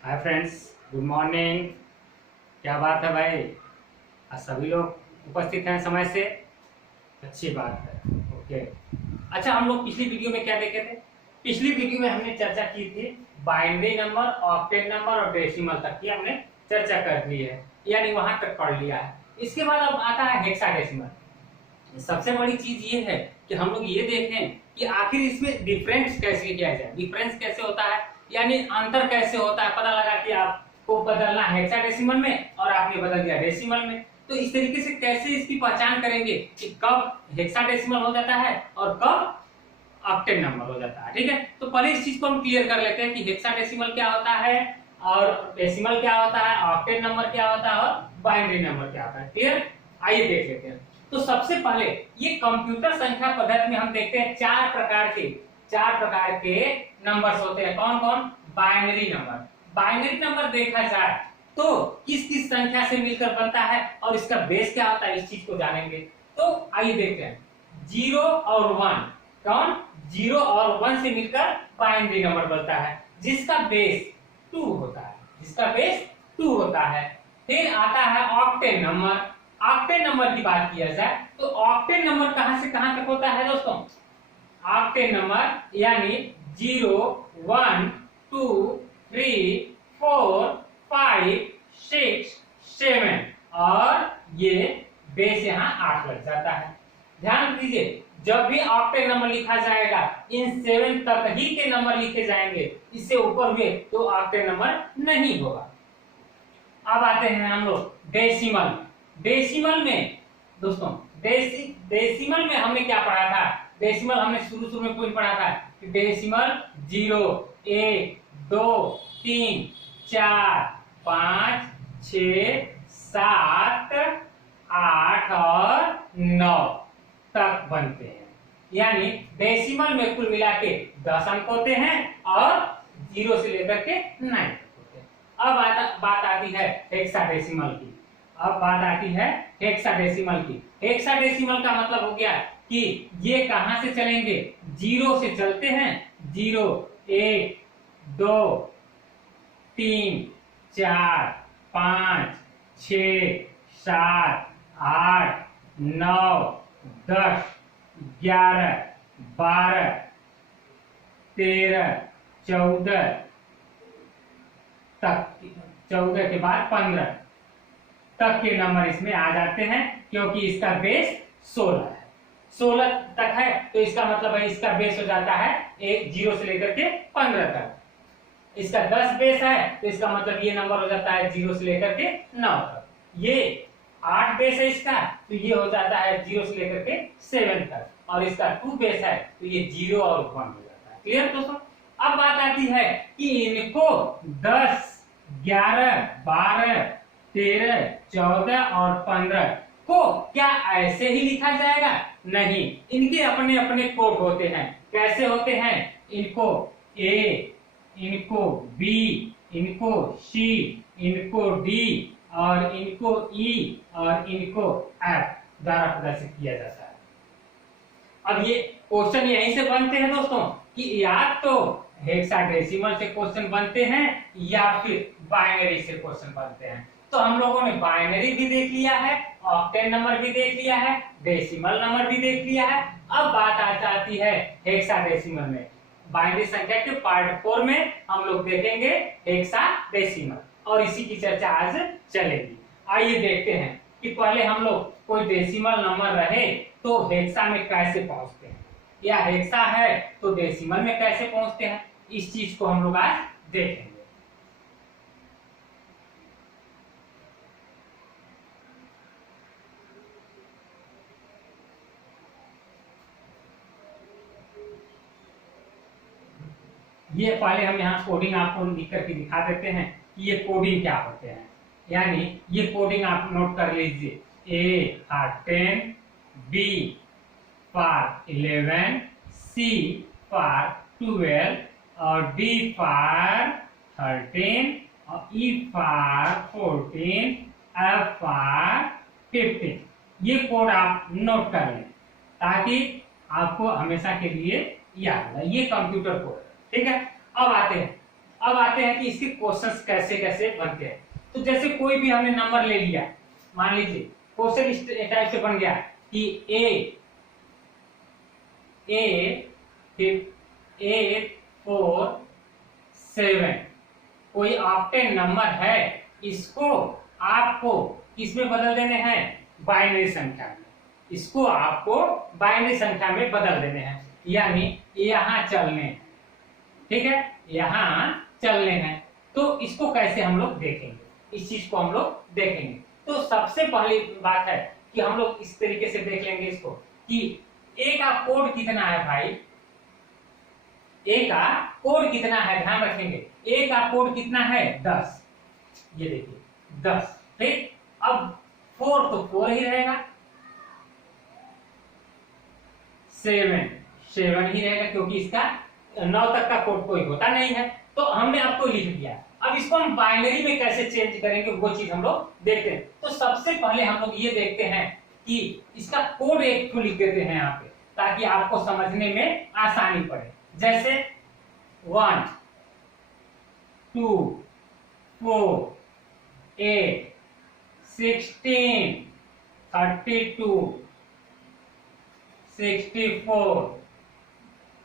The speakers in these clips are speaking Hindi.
Hi friends, good morning. क्या बात है भाई, आज सभी लोग उपस्थित हैं समय से। अच्छी बात है। ओके। अच्छा, हम लोग पिछली वीडियो में क्या देखे थे? पिछली वीडियो में हमने चर्चा की थी बाइनरी नंबर, ऑक्टेट नंबर और डेसिमल तक की हमने चर्चा कर ली है, यानी वहां तक पढ़ लिया है। इसके बाद अब आता है हेक्साडेसिमल। सबसे बड़ी चीज ये है कि हम लोग ये देखें कि आखिर इसमें डिफरेंस कैसे किया जाए, डिफरेंस कैसे होता है, यानी अंतर कैसे होता है। पता लगा कि आपको बदलना है हेक्साडेसिमल में और आपने बदल दिया डेसिमल में, तो इस तरीके से कैसे इसकी पहचान करेंगे कि कब हेक्साडेसिमल हो जाता है और कब ऑक्टेट नंबर हो जाता है। ठीक है, तो पहले इस चीज को हम क्लियर कर लेते हैं कि हेक्साडेसिमल क्या होता है और डेसिमल क्या होता है, ऑक्टेट नंबर क्या होता है और बाइनरी नंबर क्या होता है। क्लियर? आइए देख लेते हैं। तो सबसे पहले ये कंप्यूटर संख्या पद्धति में हम देखते हैं चार प्रकार के नंबर्स होते हैं। कौन कौन? Binary number. बाइनरी नंबर देखा जाए तो किस किस संख्या से मिलकर बनता है और इसका बेस क्या होता है, इस चीज को जानेंगे। तो आइए देखते हैं। 0 और 1। कौन? 0 और 1 से मिलकर बाइनरी नंबर बनता है जिसका बेस 2 होता है, जिसका बेस 2 होता है। फिर आता है ऑक्टेट नंबर। ऑक्टेट नंबर की बात किया जाए तो ऑक्टेट नंबर कहां से कहां तक होता है दोस्तों? ऑक्टेट नंबर यानी 0 1 2 3 4 5 6 7 और ये बेस यहाँ 8 लग जाता है। ध्यान दीजिए, जब भी ऑक्टेट नंबर लिखा जाएगा इन 7 तक ही के नंबर लिखे जाएंगे, इससे ऊपर हुए तो ऑक्टेट नंबर नहीं होगा। अब आते हैं हम लोग डेसिमल। डेसिमल में दोस्तों डेसिमल में हमने क्या पढ़ा था? डेसिमल हमने शुरू में पॉइंट पढ़ा था कि डेसिमल 0 1 2 3 4 5 6 7 8 और 9 तक बनते हैं। यानी डेसिमल में कुल मिला के 10 अंक होते हैं और 0 से लेकर के 9 तक होते हैं। अब बात आती है हेक्साडेसिमल की। अब बात आती है हेक्साडेसिमल की। हेक्साडेसिमल का मतलब हो गया कि ये कहां से चलेंगे? 0 से चलते हैं। 0 1 2 3 4 5 6 7 8 9 10 11 12 13 14 तक, 14 के बाद 15 तक के नंबर इसमें आ जाते हैं, क्योंकि इसका बेस 16 है। 16 तक है तो इसका मतलब है इसका बेस हो जाता है 0 से लेकर के 15 तक। इसका 10 बेस है तो इसका मतलब ये नंबर हो जाता है 0 से लेकर के 9 तक। ये 8 बेस है इसका तो ये हो जाता है 0 से लेकर के 7 तक, और इसका 2 बेस है तो ये 0 और 1 हो जाता है। क्लियर दोस्तों? अब बात आती है कि इनको 10 11 12 13 14 और 15 को क्या ऐसे ही लिखा जाएगा? नहीं, इनके अपने अपने कोड होते हैं। कैसे होते हैं? इनको ए, इनको बी, इनको सी, इनको डी और इनको ई और इनको एफ द्वारा प्रदर्शित किया जाता है। अब ये क्वेश्चन यहीं से बनते हैं दोस्तों कि या तो हेक्साडेसिमल से क्वेश्चन बनते हैं या फिर बाइनरी से क्वेश्चन बनते हैं। तो हम लोगों ने बाइनरी भी देख लिया है, ऑक्टेट नंबर भी देख लिया है, डेसिमल नंबर भी देख लिया है। अब बात आ जाती है हेक्साडेसिमल में। बाइनरी संख्या के पार्ट 4 में हम लोग देखेंगे हेक्साडेसिमल और इसी की चर्चा आज चलेगी। आइए देखते हैं कि पहले हम लोग कोई डेसिमल नंबर रहे तो हेक्सा में कैसे पहुंचते हैं, या हेक्सा है तो डेसिमल में कैसे पहुंचते हैं। इस चीज को हम लोग आज देखेंगे। ये पहले हम यहाँ कोडिंग आपको लिख करके दिखा देते हैं कि ये कोडिंग क्या होते हैं। यानी ये कोडिंग आप नोट कर लीजिए। A for 10, B for 11, C for 12 और डी फॉर 13 और ई फॉर 14, एफ फॉर 15। ये कोड आप नोट कर लें ताकि आपको हमेशा के लिए याद रहे। ये कंप्यूटर कोड है। ठीक है, अब आते हैं अब आते हैं कि इसके क्वेश्चंस कैसे कैसे बनते हैं। तो जैसे कोई भी हमने नंबर ले लिया, मान लीजिए क्वेश्चन इस टाइप से बन गया कि फिर 8 4 7 कोई ऑक्टेन नंबर है, इसको आपको किसमें बदल देने हैं, बाइनरी संख्या में। इसको आपको बाइनरी संख्या में बदल देने हैं, यानी यहां चलने हैं, ठीक है, यहां चलने हैं। तो इसको कैसे हम लोग देखेंगे, इस चीज को हम लोग देखेंगे। तो सबसे पहली बात है कि हम लोग इस तरीके से देख लेंगे इसको कि ए का कोड कितना है भाई, ए का कोड कितना है, ध्यान रखेंगे ए का कोड कितना है 10, ये देखिए 10, ठीक। अब 4 तो 4 ही रहेगा, 7 ही रहेगा, क्योंकि इसका 9 तक का कोड कोई होता नहीं है। तो हमने आपको लिख दिया, अब इसको हम बाइनरी में कैसे चेंज करेंगे वो चीज हम लोग देखते हैं। तो सबसे पहले हम लोग ये देखते हैं कि इसका कोड एक तो लिख देते हैं यहाँ पे, ताकि आपको समझने में आसानी पड़े। जैसे 1 2 4 8 16 32 64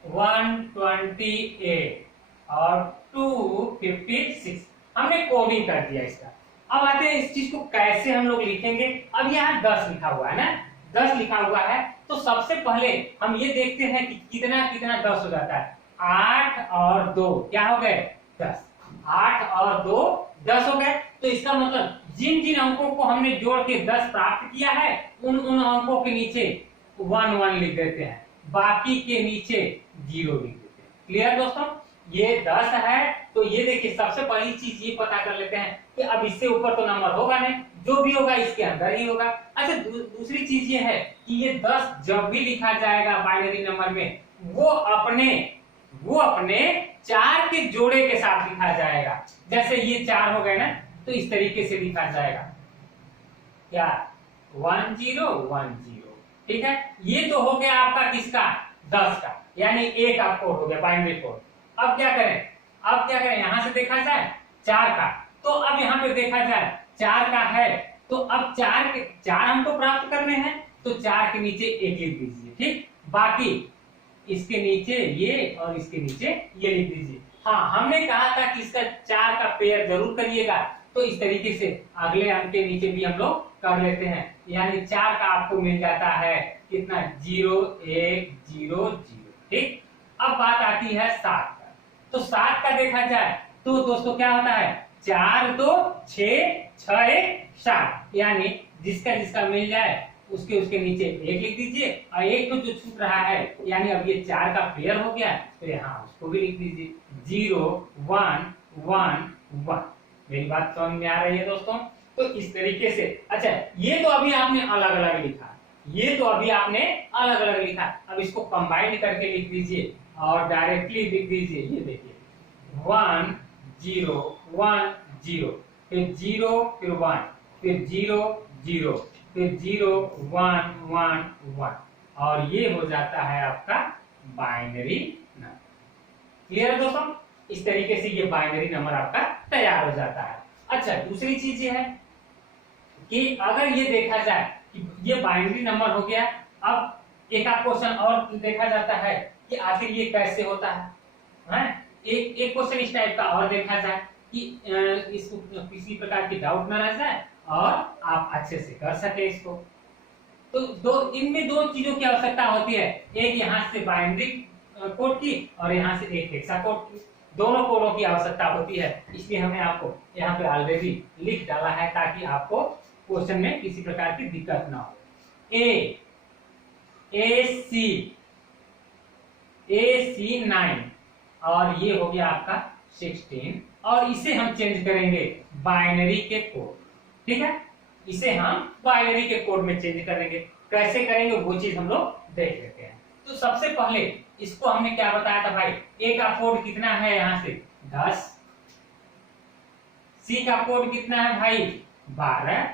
128 और 256 हमने कोडिंग कर दिया इसका। अब आते हैं इस चीज को कैसे हम लोग लिखेंगे। अब यहाँ 10 लिखा हुआ है ना, 10 लिखा हुआ है, तो सबसे पहले हम ये देखते हैं कि कितना कितना 10 हो जाता है। 8 और 2 क्या हो गए 10, 8 और 2 10 हो गए। तो इसका मतलब जिन जिन अंकों को हमने जोड़ के 10 प्राप्त किया है उन उन अंकों के नीचे 1 1 लिख देते हैं, बाकी के नीचे 0 लिख देते हैं। क्लियर दोस्तों, ये 10 है। तो ये देखिए सबसे पहली चीज ये पता कर लेते हैं कि अब इससे ऊपर तो नंबर होगा नहीं, जो भी होगा इसके अंदर ही होगा। अच्छा दूसरी चीज ये है कि ये 10 जब भी लिखा जाएगा बाइनरी नंबर में, वो अपने 4 के जोड़े के साथ लिखा जाएगा। जैसे ये 4 हो गए ना, तो इस तरीके से लिखा जाएगा, क्या 1 0 1 0, ठीक है। ये तो हो गया आपका किसका 10 का, यानी एक आप कोड हो गया बाइनरी कोड। अब क्या करें, यहां से देखा जाए 4 का, तो अब यहां पे देखा जाए 4 का है, तो अब 4 हमको प्राप्त करने हैं, तो 4 के नीचे 1 लिख दीजिए, ठीक। बाकी इसके नीचे ये और इसके नीचे ये लिख दीजिए। हाँ, हमने कहा था कि इसका 4 का पेयर जरूर करिएगा, तो इस तरीके से अगले अंक के नीचे भी हम लोग कर लेते हैं, यानी 4 का आपको मिल जाता है कितना 0 1 0 0, ठीक। अब बात आती है 7 का। तो 7 का देखा जाए तो दोस्तों क्या होता है 4 2 6 6 1 7, यानी जिसका जिसका मिल जाए उसके नीचे 1 लिख दीजिए, और 1 तो जो छूट रहा है, यानी अब ये 4 का पेयर हो गया, तो यहाँ उसको भी लिख दीजिए 0 1 1 1। मेरी बात समझ में आ रही है दोस्तों। तो इस तरीके से, अच्छा ये तो अभी आपने अलग अलग लिखा, अब इसको कंबाइन करके लिख दीजिए और डायरेक्टली लिख दीजिए। ये देखिए 1 0 1 0, फिर 0 फिर 1 फिर 0 0 फिर 0 1 1 1, और ये हो जाता है आपका बाइनरी नंबर। क्लियर है दोस्तों, इस तरीके से ये बाइनरी नंबर आपका तैयार हो जाता है। अच्छा दूसरी चीज ये है कि अगर ये देखा जाए कि ये बाइनरी नंबर हो गया, अब एक आप क्वेश्चन और देखा जाता है कि आखिर ये कैसे होता है। एक क्वेश्चन इस टाइप का और देखा जाए कि इसको किसी प्रकार की डाउट ना रह जाए और आप अच्छे से कर सके इसको। तो इनमें 2 चीजों की आवश्यकता होती है, एक यहाँ से बाइनरी कोड की और यहाँ से एक हेक्सा कोड की, दोनों कोडों की आवश्यकता होती है। इसलिए हमने आपको यहाँ पे ऑलरेडी लिख डाला है ताकि आपको क्वेश्चन में किसी प्रकार की दिक्कत ना हो। AC 9 और ये हो गया आपका 16, और इसे हम चेंज करेंगे बाइनरी के कोड, ठीक है। इसे हम बाइनरी के कोड में चेंज करेंगे, कैसे करेंगे वो चीज हम लोग देख लेते हैं। तो सबसे पहले इसको हमने क्या बताया था भाई, ए का कोड कितना है यहाँ से 10, सी का कोड कितना है भाई 12,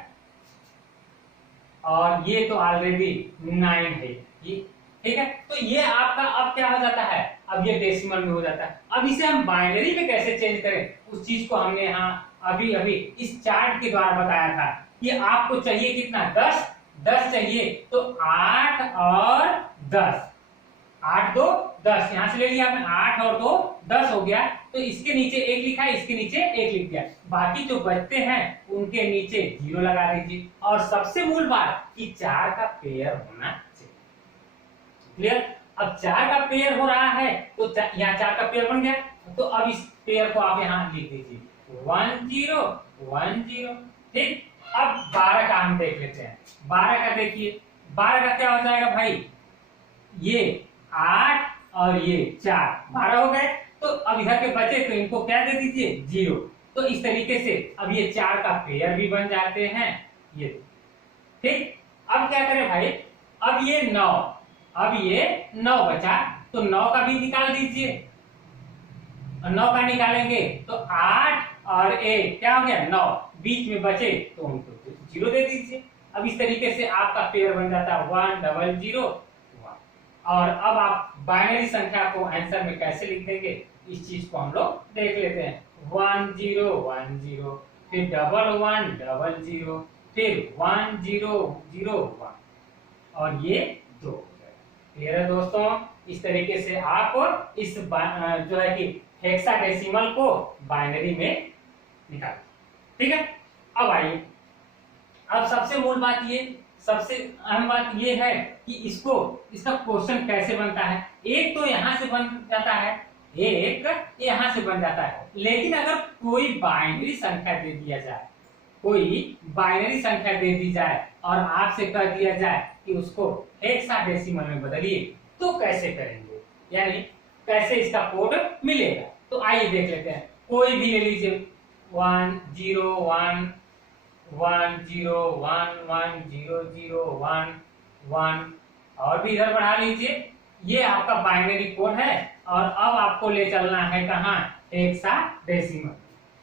और ये तो ऑलरेडी 9 है, ठीक है। तो ये आपका अब क्या हो जाता है, अब ये डेसिमल में हो जाता है। अब इसे हम बाइनरी में कैसे चेंज करें, उस चीज को हमने यहाँ अभी अभी इस चार्ट के द्वारा बताया था कि आपको चाहिए कितना, 10 चाहिए, तो 8 और 10, 8 2 10, यहां से ले लिया आपने, 8 और 2 10 हो गया, तो इसके नीचे 1 लिखा है, इसके नीचे 1 लिख दिया, बाकी जो बचते हैं उनके नीचे 0 लगा दीजिए। और सबसे मूल बात कि 4 का पेयर होना चाहिए। क्लियर? अब 4 का पेयर हो रहा है तो यहाँ 4 का पेयर बन गया, तो अब इस पेयर को आप यहाँ लिख दीजिए 1 0 1 0। ठीक, अब 12 का हम देख लेते हैं। 12 का देखिए, 12 का क्या हो जाएगा भाई, ये 8 और ये 4, 12 हो गए। तो अब इधर के बचे तो इनको क्या दे दीजिए, 0। तो इस तरीके से अब ये 4 का पेयर भी बन जाते हैं ये। ठीक, अब क्या करें भाई, अब ये 9, अब ये 9 बचा, तो 9 का भी निकाल दीजिए। 9 का निकालेंगे तो 8 और 1 क्या हो गया, 9, बीच में बचे तो उनको 0 दे दीजिए। अब इस तरीके से आपका पेयर बन जाता है 1 0 0 1। और अब आप बाइनरी संख्या को आंसर में कैसे लिख देंगे, इस चीज को हम लोग देख लेते हैं। 1 0 1 0, फिर 1 1 0 0, फिर 1 0 0 1, और ये 2 हो जाएगा। क्लियर है दोस्तों? इस तरीके से आप इस जो है कि हेक्साडेसिमल को बाइनरी में निकाल। ठीक है, अब आइए, अब सबसे मूल बात ये, सबसे अहम बात ये है कि इसका क्वेश्चन कैसे बनता है। एक तो यहां से बन जाता है, एक यहां से बन जाता है, लेकिन अगर कोई बाइनरी संख्या दे दिया जाए, कोई बाइनरी संख्या दे दी जाए और आपसे कह दिया जाए कि उसको हेक्साडेसिमल में बदलिए, तो कैसे करेंगे, यानी कैसे इसका कोड मिलेगा। तो आइए देख लेते हैं, कोई भी ले लीजिए, 1 0 1 1 0 1 1 0 0 1 1, और भी इधर बढ़ा लीजिए। ये आपका बाइनरी कोड है, और अब आपको ले चलना है कहाँ, हेक्साडेसिमल।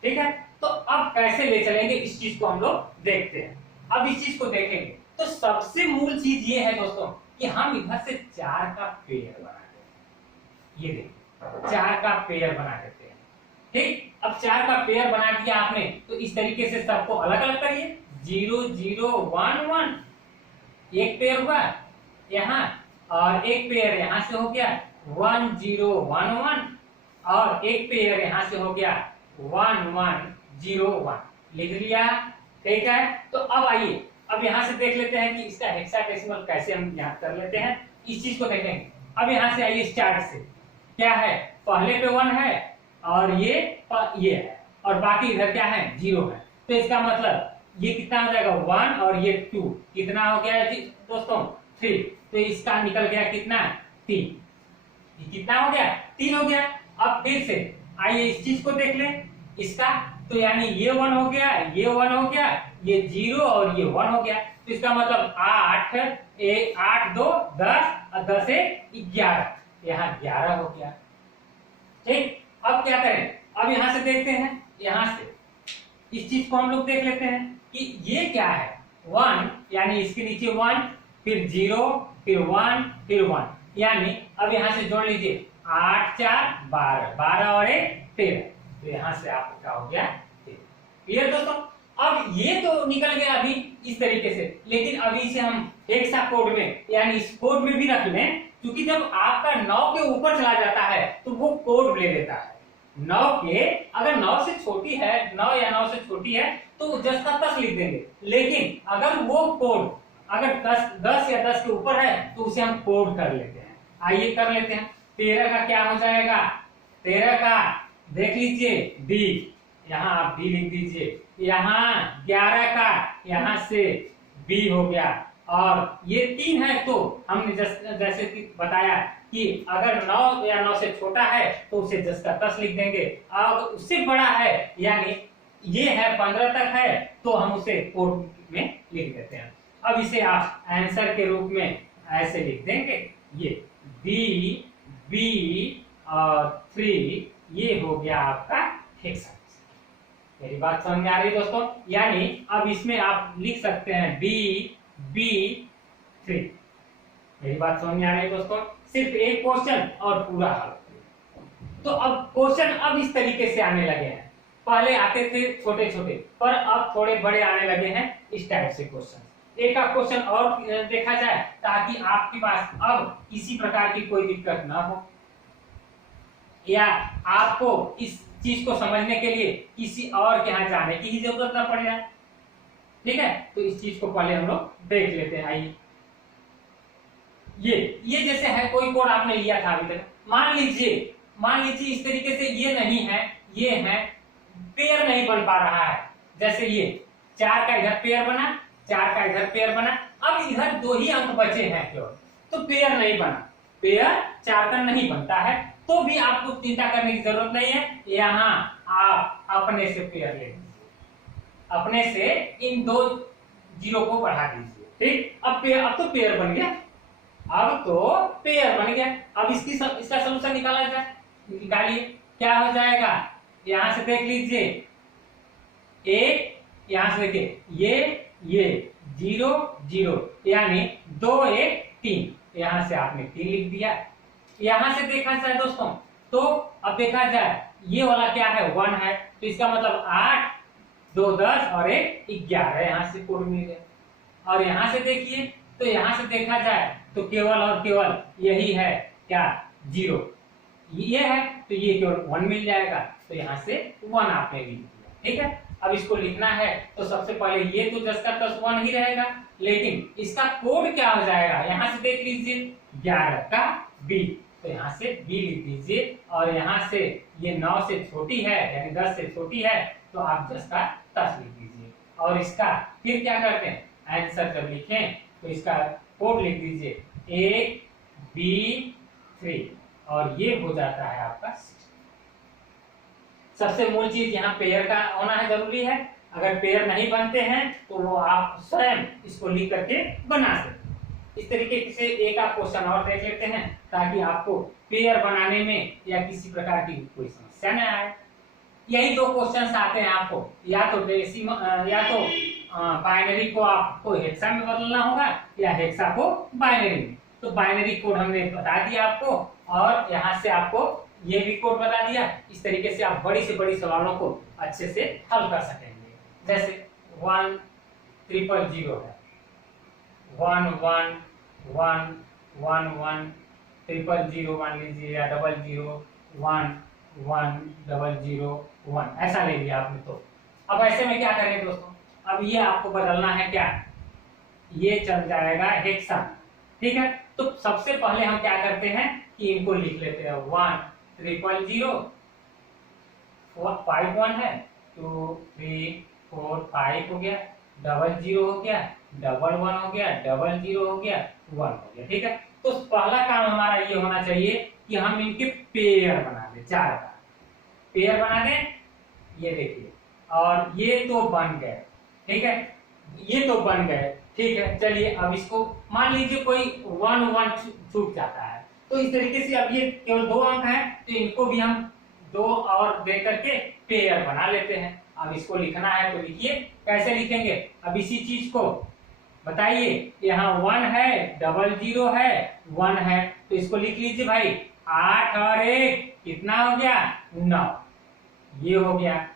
ठीक है, तो अब कैसे ले चलेंगे इस चीज को हम लोग देखते हैं। अब इस चीज को देखेंगे तो सबसे मूल चीज ये है दोस्तों कि हम इधर से 4 का पेयर बना देते हैं। ये देखिए 4 का पेयर बना देते हैं। ठीक, अब 4 का पेयर बना दिया आपने, तो इस तरीके से सबको अलग अलग करिए। 0 0 1 1, एक पेयर हुआ यहाँ, और एक पेयर यहाँ से हो गया 1 0 1 1, और एक पेयर यहाँ से हो गया 1 1 0 1, लिख लिया। ठीक है, तो अब आइए, अब यहाँ से देख लेते हैं कि इसका हेक्साडेसिमल कैसे हम याद कर लेते हैं, इस चीज को देखेंगे। अब यहाँ से आइए, स्टार्ट से क्या है, पहले पे 1 है और ये है, और बाकी इधर क्या है, 0 है। तो इसका मतलब ये कितना हो जाएगा, 1 और ये 2, कितना हो गया जी दोस्तों, 3। तो इसका निकल गया कितना, 3। ये कितना हो गया, 3 हो गया। अब फिर से आइए इस चीज को देख लें, इसका तो यानी ये 1 हो गया, ये 1 हो गया, ये 0 और ये 1 हो गया। तो इसका मतलब 8 8 2 10 और 10 1 11, यहाँ 11 हो गया। ठीक, अब क्या करें, अब यहां से देखते हैं, यहां से इस चीज को हम लोग देख लेते हैं कि ये क्या है, 1, यानी इसके नीचे 1, फिर 0, फिर 1, फिर 1, यानी अब यहां से जोड़ लीजिए 8 4 12, 12 और 1 13। तो यहां से आपका क्या हो गया, 13। क्लियर दोस्तों? अब ये तो निकल गया अभी इस तरीके से, लेकिन अभी से हम हेक्सा कोड में, यानी इस कोड में भी रख लें, क्योंकि जब आपका 9 के ऊपर चला जाता है तो वो कोड ले लेता है। 9 के, अगर 9 से छोटी है, 9 या 9 से छोटी है तो जस का तस लिख देंगे, लेकिन अगर वो कोड अगर 10 या 10 के ऊपर है तो उसे हम कोड कर लेते हैं। आइए कर लेते हैं। 13 का क्या हो जाएगा, 13 का देख लीजिए डी, यहाँ आप डी लिख दीजिए। यहाँ 11 का यहाँ से बी हो गया, और ये 3 है तो हमने जैसे कि बताया कि अगर 9 या 9 से छोटा है तो उसे 10 का 10 लिख देंगे, और उससे बड़ा है यानी ये है 15 तक है तो हम उसे कोड में लिख देते हैं। अब इसे आप आंसर के रूप में ऐसे लिख देंगे, ये बी बी और 3, ये हो गया आपका हेक्साडेसिमल। मेरी बात समझ में आ रही है दोस्तों? यानी अब इसमें आप लिख सकते हैं बी बी 3। मेरी बात समझ में आ रही है दोस्तों? सिर्फ एक क्वेश्चन और पूरा हल। तो अब क्वेश्चन अब इस तरीके से आने लगे हैं, पहले आते थे छोटे छोटे, पर अब थोड़े बड़े आने लगे हैं इस टाइप से क्वेश्चन। एक आध क्वेश्चन और देखा जाए ताकि आपके पास अब इसी प्रकार की कोई दिक्कत ना हो, या आपको इस चीज को समझने के लिए किसी और के यहाँ जाने की ही जरूरत ना पड़ जाए। ठीक है, तो इस चीज को पहले हम लोग देख लेते हैं। आइए, ये जैसे है कोई कोड आपने लिया था अभी तक, मान लीजिए इस तरीके से ये नहीं है, ये है, पेयर नहीं बन पा रहा है। जैसे ये 4 का इधर पेयर बना, 4 का इधर पेयर बना, अब इधर 2 ही अंक बचे हैं केवल, तो पेयर नहीं बना, पेयर 4 का नहीं बनता है, तो भी आपको चिंता करने की जरूरत नहीं है। यहाँ आप अपने से पेयर ले लीजिए, अपने से इन 2 जीरो को बढ़ा दीजिए। ठीक, अब तो पेयर बन गया, अब तो पेयर बन गया। अब इसका सलूशन निकाला जाए, निकालिए, क्या हो जाएगा, यहां से देख लीजिए, एक यहां से देखिए, ये 0 0 यानी 2 1 3, यहां से आपने 3 लिख दिया। यहां से देखा जाए दोस्तों, तो अब देखा जाए ये वाला क्या है, 1 है, तो इसका मतलब 8 2 10 और 1 11, यहां से कोड मिल गया। और यहां से देखिए, तो यहां से देखा जाए तो केवल और केवल यही है क्या, 0, ये है, तो ये केवल 1 मिल जाएगा, तो यहाँ से 1 आपने लिख दिया। ठीक है, अब इसको लिखना है तो सबसे पहले ये तो 10 का 10 1 ही रहेगा, लेकिन इसका कोड क्या हो जाएगा, यहाँ से देख लीजिए, 11 का B, तो यहाँ से B लिख दीजिए। और यहाँ से ये 9 से छोटी है यानी 10 से छोटी है, तो आप 10 का 10 लिख दीजिए। और इसका फिर क्या करते हैं, आंसर जब लिखें तो इसका कोड लिख दीजिए AB3, और ये हो जाता है आपका। सबसे मूल चीज यहाँ पेयर का होना है, जरूरी है। अगर पेयर नहीं बनते हैं तो वो आप स्वयं इसको लिख करके बना सकते। इस तरीके से एक आप क्वेश्चन और देख लेते हैं ताकि आपको पेयर बनाने में या किसी प्रकार की कोई समस्या न आए। यही 2 क्वेश्चन आते हैं आपको, या तो बाइनरी को आपको हेक्सा में बदलना होगा या हेक्सा को बाइनरी में। तो बाइनरी कोड हमने बता दिया आपको, और यहाँ से आपको ये भी कोड बता दिया। इस तरीके से आप बड़ी से बड़ी सवालों को अच्छे से हल कर सकेंगे। जैसे 1 0 0 है, 1 1 1 1 1 0 0 मान लीजिए, या 0 0 1 1 0 0 1, ऐसा ले लिया आपने। तो अब ऐसे में क्या करें दोस्तों, अब ये आपको बदलना है क्या, ये चल जाएगा हेक्सा। ठीक है, तो सबसे पहले हम क्या करते हैं कि इनको लिख लेते हैं, 1 0 0 5 1 है, 2 3 4 5 हो गया, 0 0 हो गया, 1 1 हो गया, 0 0 हो गया, 1 हो गया। ठीक है, तो पहला काम हमारा ये होना चाहिए कि हम इनके पेयर बना दें, 4 का पेयर बना दें। ये देखिए, और ये तो बन गए। ठीक है, ये तो बन गए। ठीक है, चलिए अब इसको मान लीजिए कोई 1 1 छूट जाता है, तो इस तरीके से अब ये केवल 2 अंक हैं, तो इनको भी हम 2 और दे करके पेयर बना लेते हैं। अब इसको लिखना है तो लिखिए, कैसे लिखेंगे, अब इसी चीज को बताइए, यहाँ 1 है, 0 0 है, 1 है, तो इसको लिख लीजिए भाई, 8 और 1 कितना हो गया, 9, ये हो गया।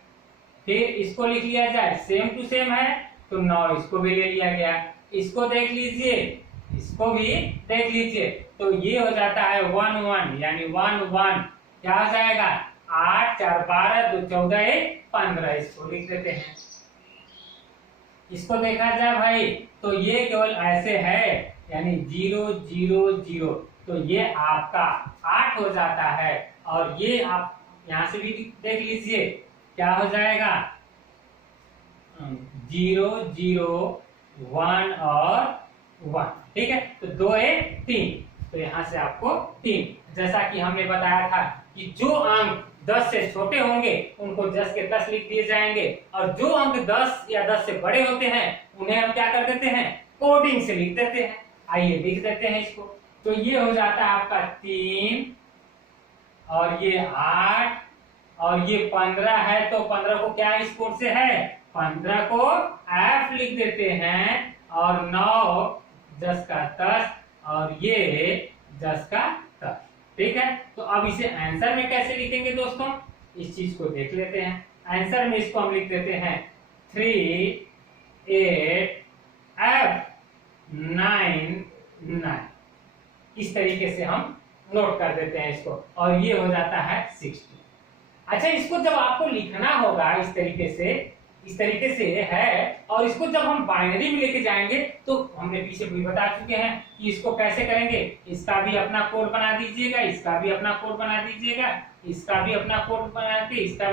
फिर इसको लिख लिया जाए, सेम टू सेम है, तो 9 इसको भी ले लिया गया। इसको देख लीजिए, इसको भी देख लीजिए, तो ये हो जाता है 1 1 यानी 1 1, क्या हो जाएगा, 8 4 12 2 14 1 15, इसको लिख देते हैं। इसको देखा जाए भाई, तो ये केवल ऐसे है, यानी 0 0 0, तो ये आपका 8 हो जाता है। और ये आप यहां से भी देख लीजिए, क्या हो जाएगा, 0 0 1 और 1। ठीक है, तो 2 1 3, तो यहां से आपको 3, जैसा कि हमने बताया था कि जो अंक 10 से छोटे होंगे उनको 10 के 10 लिख दिए जाएंगे, और जो अंक 10 या 10 से बड़े होते हैं उन्हें हम क्या कर देते हैं, कोडिंग से लिख देते हैं। आइए लिख देते हैं इसको, तो ये हो जाता है आपका 3, और ये 8, और ये 15 है, तो 15 को क्या इस कोड से है, 15 को F लिख देते हैं, और 9 10 का 10, और ये 10 का 10। ठीक है, तो अब इसे आंसर में कैसे लिखेंगे दोस्तों, इस चीज को देख लेते हैं। आंसर में इसको हम लिख देते हैं 3 8 F 9 9। इस तरीके से हम नोट कर देते हैं इसको, और ये हो जाता है 60। अच्छा, इसको जब आपको लिखना होगा इस तरीके से है, और इसको जब हम बाइनरी में लेके जाएंगे तो हमने पीछे भी बता चुके हैं कि इसको कैसे करेंगे। इसका भी अपना कोड बना दीजिएगा, इसका भी अपना कोड बना दीजिएगा, इसका भी अपना कोड बना के, इसका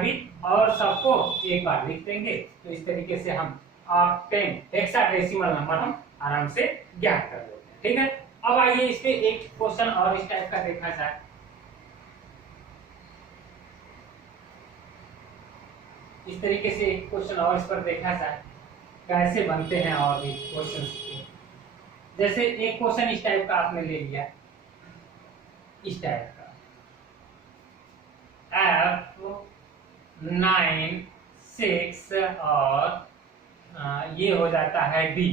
भी, और सबको एक बार लिख देंगे। तो इस तरीके से हम ऑक्टेन हेक्साडेसिमल नंबर हम आराम से ज्ञात कर लेते हैं। ठीक है, अब आइए इस पे एक क्वेश्चन और इस टाइप का देखा जाए। इस तरीके से एक क्वेश्चन और इस पर देखा जाए कैसे बनते हैं और भी क्वेश्चन। जैसे एक क्वेश्चन इस टाइप का आपने ले लिया, इस टाइप का F 9 6 और ये हो जाता है D।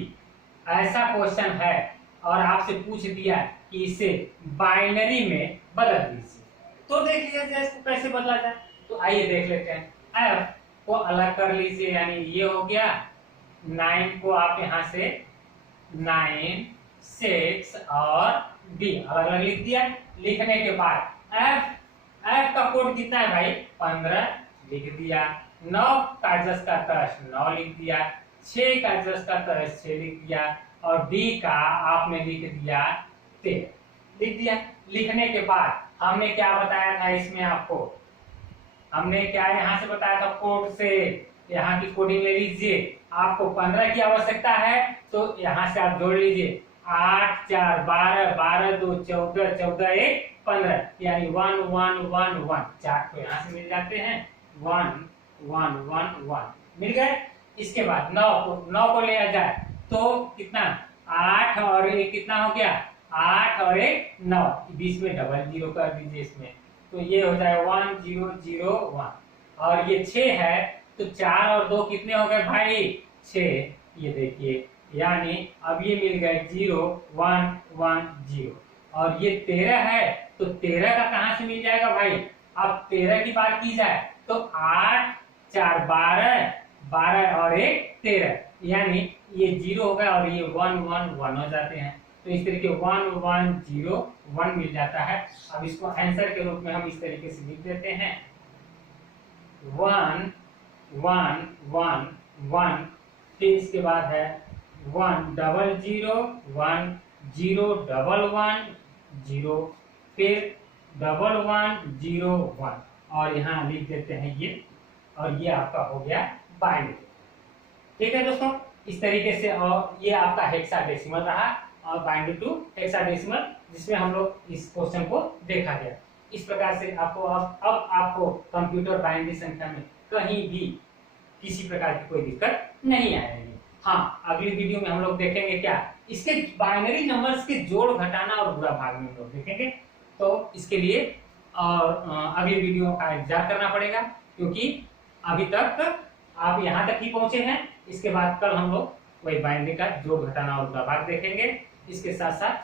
ऐसा क्वेश्चन है और आपसे पूछ दिया कि इसे बाइनरी में बदल दीजिए, तो देख लीजिए इसको कैसे बदला जाए। तो आइए देख लेते हैं। F को अलग कर लीजिए, यानी ये हो गया 9 को आप यहाँ से 9 6 और D अलग अलग लिख दिया। लिखने के बाद F का कोड कितना है भाई, 15 लिख दिया। 9 का जस का तर्स 9 लिख दिया। 6 का जस का तर्स 6 लिख दिया, और D का आपने लिख दिया 13 लिख दिया। लिखने के बाद हमने क्या बताया था इसमें आपको, हमने क्या यहाँ से बताया था कोड से, यहाँ की कोडिंग ले लीजिए। आपको 15 की आवश्यकता है तो यहाँ से आप जोड़ लीजिए 8 4 12 12 2 14 14 1 15, यानी 1 1 1 1। चार को यहाँ से मिल जाते हैं, 1 1 1 1 मिल गए। इसके बाद 9 को ले जाए तो कितना, 8 और 1 कितना हो गया, 8 और 1 9, बीच में डबल जीरो कर दीजिए इसमें, तो ये हो जाए 1 0 0 1। और ये 6 है तो 4 और 2 कितने हो गए भाई, 6। ये देखिए, यानी अब ये मिल गए 0 1 1 0। और ये 13 है तो 13 का कहां से मिल जाएगा भाई। अब 13 की बात की जाए तो 8 4 12 12 और 1 13, यानी ये 0 हो गया और ये 1 1 1 हो जाते हैं। तो इस तरीके 1 1 0 1 मिल जाता है। अब इसको आंसर के रूप में हम इस तरीके से लिख देते हैं 1 1 1 1। फिर इसके बाद है 1 0 0 1 0 1 1 0, फिर 1 1 0 1, और यहाँ लिख देते हैं ये, और ये आपका हो गया बाइनरी। ठीक है दोस्तों, इस तरीके से, और ये आपका हेक्साडेसिमल रहा और बाइनरी टू हेक्साडेसिमल, जिसमें हम लोग इस क्वेश्चन को देखा गया। इस प्रकार से आपको अब आपको कंप्यूटर बाइनरी संख्या में कहीं भी किसी प्रकार की कोई दिक्कत नहीं आएगी। हाँ, अगली वीडियो में हम लोग देखेंगे क्या, इसके बाइनरी नंबर्स के जोड़ घटाना और बुरा भाग में हम लोग देखेंगे। तो इसके लिए अगली वीडियो का इंतजार करना पड़ेगा, क्योंकि अभी तक आप यहाँ तक ही पहुंचे हैं। इसके बाद कल हम लोग वही बाइनरी का जोड़ घटाना और बुरा भाग देखेंगे। इसके साथ साथ